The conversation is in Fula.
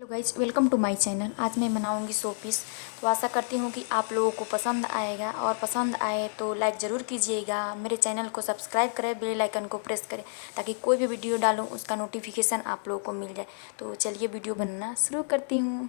Hello guys, welcome to my channel. आज मैं बनाऊंगी शो पीस। तो आशा करती हूँ कि आप लोगों को पसंद आएगा, और पसंद आए तो लाइक ज़रूर कीजिएगा। मेरे चैनल को सब्सक्राइब करें, बेल आइकन को प्रेस करें, ताकि कोई भी वीडियो डालूँ उसका नोटिफिकेशन आप लोगों को मिल जाए। तो चलिए वीडियो बनाना शुरू करती हूँ।